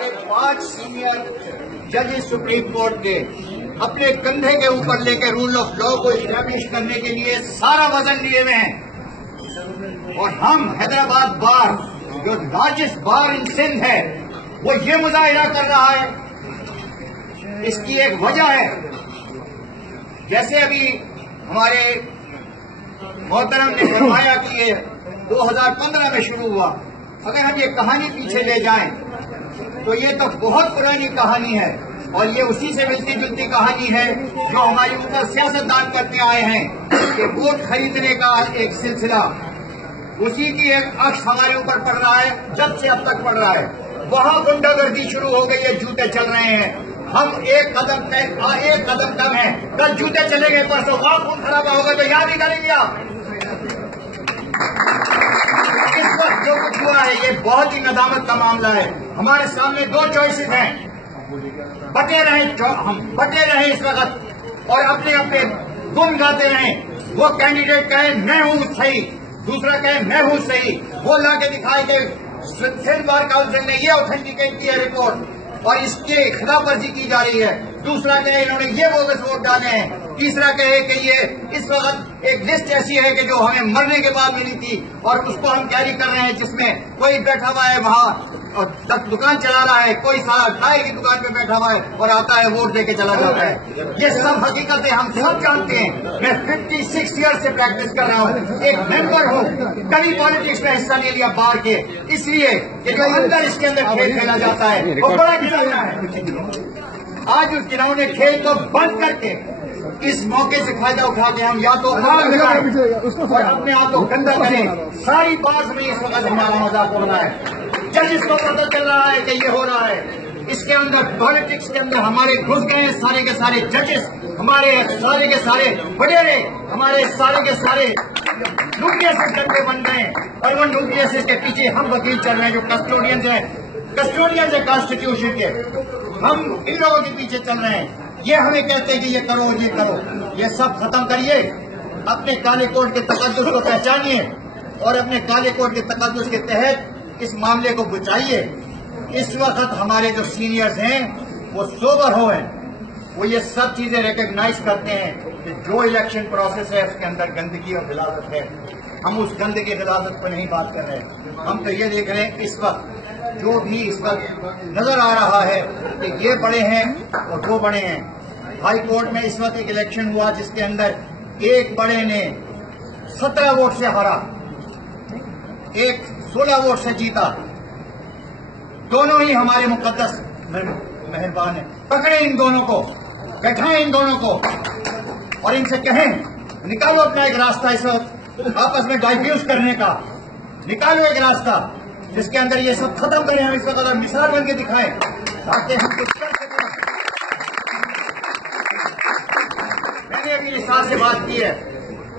ہمارے 5 سینئر ججز supreme court کے اپنے کندھے کے اوپر لے کے رول آف لا کو اسٹیبلش کرنے کے لیے سارا وزن لیے ہوئے ہیں، اور ہم حیدرآباد بار جو لارجسٹ بار ان سندھ ہے وہ یہ مظاہرہ کر رہا ہے۔ اس کی ایک وجہ ہے، جیسے ابھی ہمارے محترم نے فرمایا کہ یہ 2015 میں شروع ہوا، اگر ہم یہ کہانی پیچھے لے جائیں تو یہ تو بہت پرانی کہانی ہے، اور یہ اسی سے ملتی جلتی کہانی ہے جو ہمارے اوپر سیاستدان کرتے آئے ہیں کہ ووٹ خریدنے کا ایک سلسلہ، اسی کی ایک عکس ہمارے اوپر پڑ رہا ہے، جب سے اب تک پڑ رہا ہے۔ وہاں گنڈا گردی شروع ہو گئی ہے، جوتے چل رہے ہیں، ہم ایک قدم کم ہے، کل جوتے چلے گئے، پرسوں وہاں خون خرابہ ہوگا تو یاد ہی کریں گے آپ۔ اس وقت جو کچھ ہوا ہے یہ بہت ہی ندامت کا معاملہ ہے۔ ہمارے سامنے 2 چوائسز ہیں، ہم بٹے رہیں اس وقت اور اپنے اپنے گن گاتے رہیں۔ وہ کینڈیڈیٹ کہے میں ہوں صحیح، دوسرا کہے میں ہوں صحیح، وہ لا کے دکھائے کہ سندھ بار کاؤنسل نے یہ اوتھینٹیکیٹ کی ہے رپورٹ اور اس کی خلاف ورزی کی جا رہی ہے، دوسرا کہے انہوں نے یہ بوگس ووٹ ڈالے ہیں، تیسرا کہے کہ یہ اس وقت ایک لسٹ ایسی ہے کہ جو ہمیں مرنے کے بعد ملی تھی اور اس کو ہم کیری کر رہے ہیں، جس میں کوئی بیٹھا ہوا ہے وہاں اور دکان چلا رہا ہے، کوئی سارا ڈھائی کی دکان پہ بیٹھا ہوا ہے اور آتا ہے ووٹ دے کے چلا جاتا ہے۔ یہ سب حقیقتیں ہم سب جانتے ہیں۔ میں 56 ایئر سے پریکٹس کر رہا ہوں، ایک ممبر ہوں، کبھی پالیٹکس میں حصہ نہیں لیا بار کے، اس لیے کہ جو اندر اس کے اندر کھیل کھیلا جاتا ہے وہ بڑا گھناؤنا ہے۔ آج اس گھناؤنے کھیل کو بند کر کے اس موقع سے فائدہ اٹھا کے ہم یا تو اور اپنے آپ کو گندا کریں۔ ساری بات میں اس وقت ہمارا مذاق ہو رہا ہے، ججز کو پتہ چل رہا ہے کہ یہ ہو رہا ہے، اس کے اندر پالیٹکس کے اندر ہمارے گھس گئے ہیں سارے کے سارے ججز، ہمارے سارے کے سارے وڈیرے، ہمارے سارے کے سارے نیوکلیسز ڈنڈے بن گئے ہیں، اور وہ نیوکلیسز کے پیچھے ہم وکیل چل رہے ہیں جو کسٹوڈینز ہیں کانسٹیٹیوشن کے، ہم ان لوگوں کے پیچھے چل رہے ہیں۔ یہ ہمیں کہتے ہیں کہ یہ کرو اور یہ کرو، یہ سب ختم کریے، اپنے کالے کوٹ کے تقدس کو پہچانیے اور اپنے کالے کوٹ کے تقدس کے تحت اس معاملے کو بچائیے۔ اس وقت ہمارے جو سینئرز ہیں وہ سوبر ہوئے، وہ یہ سب چیزیں ریکگنائز کرتے ہیں کہ جو الیکشن پروسیس ہے اس کے اندر گندگی اور غلاظت ہے۔ ہم اس گندگی غلاظت پہ نہیں بات کر رہے، ہم تو یہ دیکھ رہے ہیں اس وقت جو بھی اس وقت نظر آ رہا ہے کہ یہ بڑے ہیں اور وہ بڑے ہیں۔ ہائی کورٹ میں اس وقت ایک الیکشن ہوا جس کے اندر ایک بڑے نے 17 ووٹ سے ہارا، ایک 16 ووٹ سے جیتا، دونوں ہی ہمارے مقدس مہربان ہیں۔ پکڑیں ان دونوں کو، بیٹھائیں ان دونوں کو اور ان سے کہیں نکالو اپنا ایک راستہ اس وقت آپس میں ڈائیفیوز کرنے کا، نکالو ایک راستہ جس کے اندر یہ سب ختم کریں، ہم اس وقت اگر مثال بن کے دکھائیں تاکہ ہم کچھ کر سکیں۔ میں نے اپنی مثال سے بات کی ہے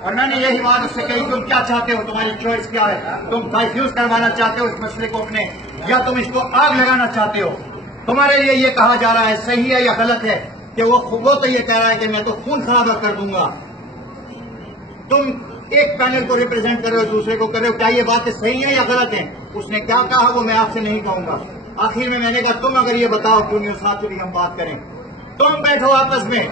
اور میں نے یہی بات اس سے کہی، تم کیا چاہتے ہو، تمہاری چوائس کیا ہے، تم ڈائیفیوز کروانا چاہتے ہو اس مسئلے کو اپنے، یا تم اس کو آگ لگانا چاہتے ہو؟ تمہارے لیے یہ کہا جا رہا ہے صحیح ہے یا غلط ہے کہ وہ تو یہ کہہ رہا ہے کہ میں تو خون خرابہ کر دوں گا، تم ایک پینل کو ریپرزینٹ کر رہے ہو دوسرے کو کر رہے ہو، کیا یہ باتیں صحیح ہیں یا غلط ہیں؟ اس نے کیا کہا وہ میں آپ سے نہیں کہوں گا۔ آخر میں نے کہا تم اگر یہ بتاؤ کیوں نہیں، ساتھ بھی ہم بات کریں، تم بیٹھو آپس میں،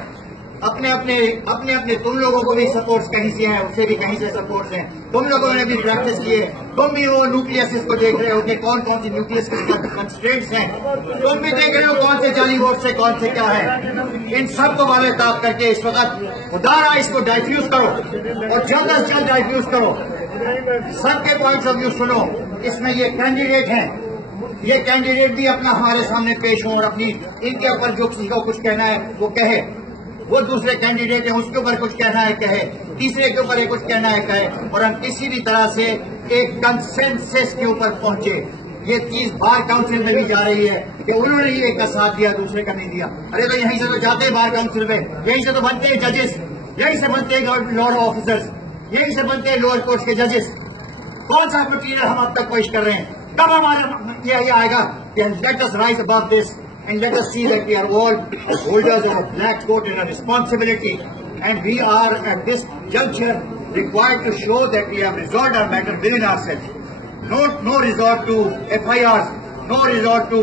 اپنے اپنے تم لوگوں کو بھی سپورٹس کہیں سے ہیں، اسے بھی کہیں سے سپورٹس ہیں، تم لوگوں نے بھی پریکٹس کیے، تم بھی وہ نیوکلیسز کو دیکھ رہے ہو کہ کون کون سی نیوکلیس کے کنسٹرینٹس ہیں، تم بھی دیکھ رہے ہو کون سے جعلی ووٹ سے کون سے کیا ہے۔ ان سب کو والے تاب کر کے اس وقت خدارا اس کو ڈائیفیوز کرو اور جلد از جلد ڈائیفیوز کرو، سب کے پوائنٹس آف ویو سنو۔ اس میں یہ کینڈیڈیٹ ہیں، یہ کینڈیڈیٹ بھی اپنا ہمارے سامنے پیش ہوں اور اپنی ان کے اوپر جو کسی کو کچھ کہنا ہے وہ کہے، وہ دوسرے کینڈیڈیٹ ہیں اس کے اوپر کچھ کہنا ہے کہے، تیسرے کے اوپر کچھ کہنا ہے کہے، اور ہم کسی بھی طرح سے ایک کنسنسس کے اوپر پہنچے۔ یہ چیز بار کاؤنسل میں بھی جا رہی ہے کہ انہوں نے ایک کا ساتھ دیا دوسرے کا نہیں دیا، ارے تو یہیں سے تو جاتے ہیں بار کاؤنسل میں، یہیں سے تو بنتے ہیں ججز، یہیں سے بنتے ہیں لاء آفیسرز، یہیں سے بنتے ہیں لوئر کورٹس کے ججز۔ کون سا مٹیریل ہم اب تک پیش کر رہے ہیں؟ کب ہمارا یہ آئے گا کہ late us rise above this and let us see that we are all holders of a black coat and a responsibility, and we are at this juncture required to show that we have resolved our matter within ourselves. No resort to FIRs, no resort to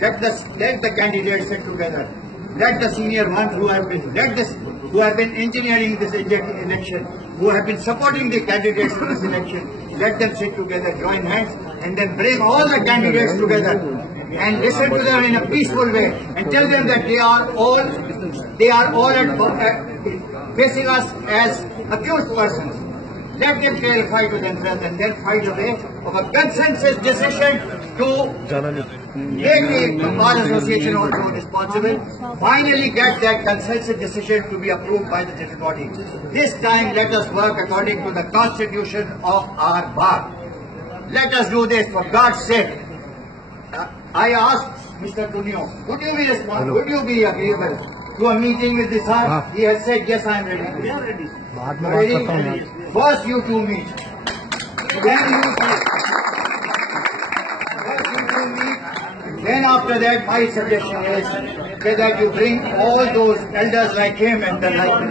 let the candidates sit together, let the senior ones who have been engineering this election, who have been supporting the candidates in this election, let them sit together, join hands, and then bring all the candidates together and listen to them in a peaceful way and tell them that they are all facing us as accused persons. Let them clarify to themselves and then find a way of a consensus decision to make the Bar Association also responsible. Finally get that consensus decision to be approved by the general body. This time let us work according to the constitution of our bar. Let us do this for God's sake. I asked Mr. Tunio, would you be responsible? Would you be agreeable to a meeting with this house? He has said, yes, I am ready. We are ready. Ready? First you two meet. Then you meet. Then after that, my suggestion is that you bring all those elders like him and then like him.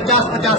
50-50